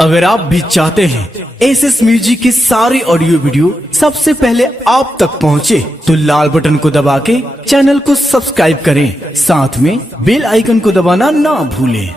अगर आप भी चाहते हैं एसएस म्यूजिक की सारी ऑडियो वीडियो सबसे पहले आप तक पहुंचे, तो लाल बटन को दबा के चैनल को सब्सक्राइब करें, साथ में बेल आइकन को दबाना ना भूलें।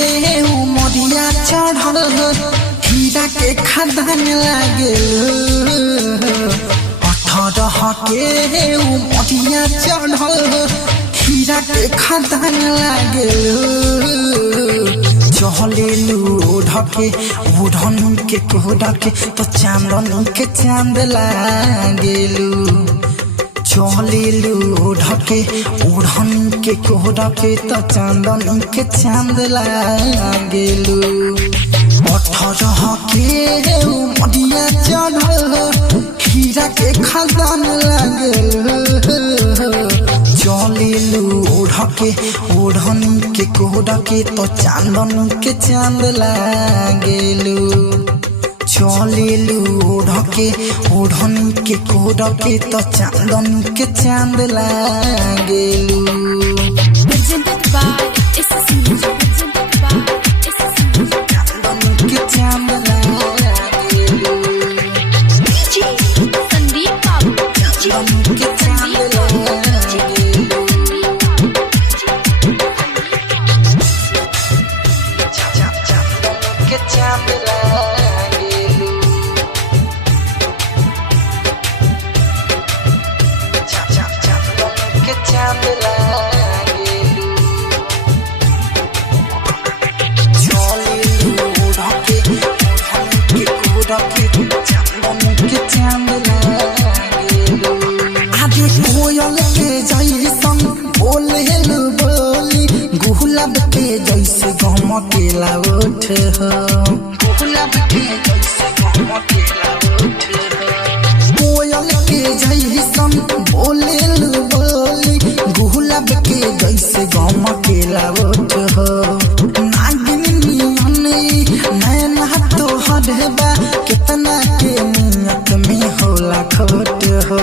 उमरिया चढ़ल हीरा के खदान लागे 18 के उमरिया चढ़ल हीरा के खदान लागे चलेलू ढके ओढ़न के कोढ़के तो चांदन के चांद लागेलू चलेलू ढके ओढ़न के कोढ़के तो चांदन के चांद लागेलू 18 के उमरिया चढ़ल हीरा के खदान लागेलू चलेलू ढके ओढ़न के कोढ़के तो चांदन के चांद लागेलू चलेलू ढके ओढ़न के कोढ़के तो चांदन के चांद लागेलू। कोयल के जैसन बोलेलू बोली गुलाब के जैसे गमकेला उठ हो गुलाब के जैसे गमकेला उठ हो कोयल के जैसन बोलेलू बोली गुलाब के जैसे गमकेला उठ हो नागिनी नैना तो हटबा कितना के नियत में होला खोट हो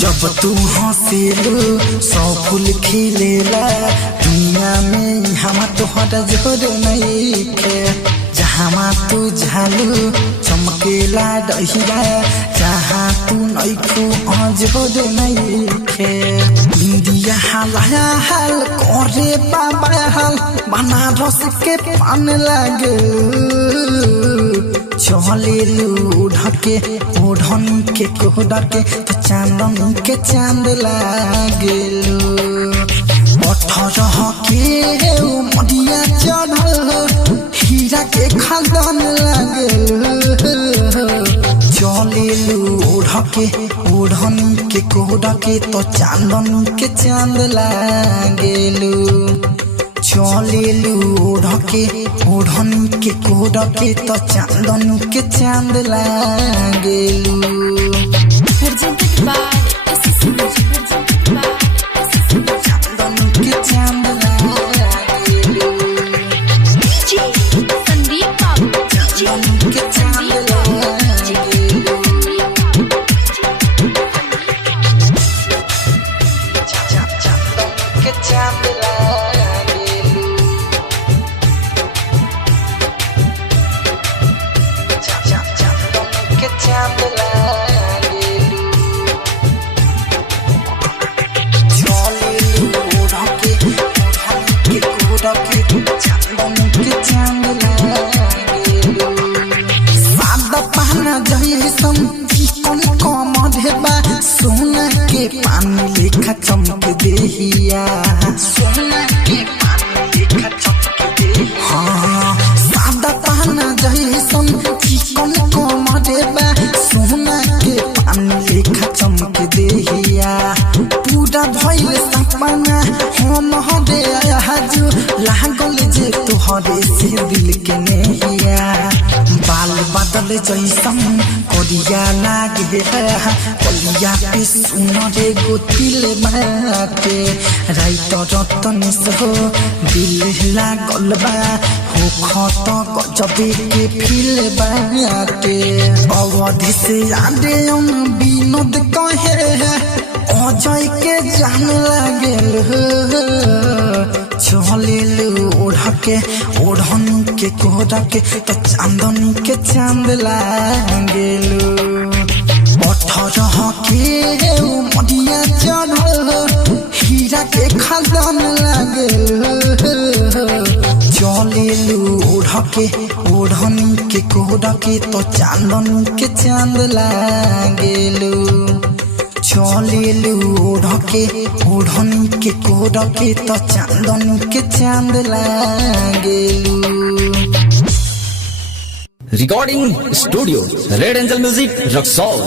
जब तू हंसेलू सौ फूल खिलेला दुनिया में हम तोहरा जोर नहीं के जहाँ तू झालू चमकेला दहिया जहाँ तू नैखू जोर नहीं के बिंदिया हालाया हाल करे बाबा हाल बनारस के पान लागे चलेलू ढके ओढ़न के कोढ़के तो चांदन के चांद लागेलू 18 के उमरिया चढ़ल हीरा के खदान लागेलू चलेलू ढके ओढ़न के कोढ़के तो चांदन के चांद लागेलू चलेलू ढके ओढ़न के कोढ़के तो चांदन के चांद लागेलू। चांदन के चांद लागेलू चांदन के चांद लागेलू चांदन के चांद सोना के पानी लेखा चमक देहिया सोना के पानी लेखा चमक देहिया हाँ सादा पहना बादल जैसन कोरिया लागे कोलिया पे सुनरे गोतिल बाटे राइत रतन हो दिल लागल बा हो खत गजबे के फिल बाटे अवधि से आदे विनोद कहे अजय के जान लागेल चलेलू ओढ़नी के कोहरा के तो चांदनी के चांद लागेलू 18 के उमरिया चढ़ल हीरा के खदान लागेलू चलेलू ओढ़नी के कोहरा के तो चांदनी के चांद लागेलू चलेलू ओढ़नी के कोहरा के तो चांदनी के चांद लागेलू। Recording studio red angel music Raxaul.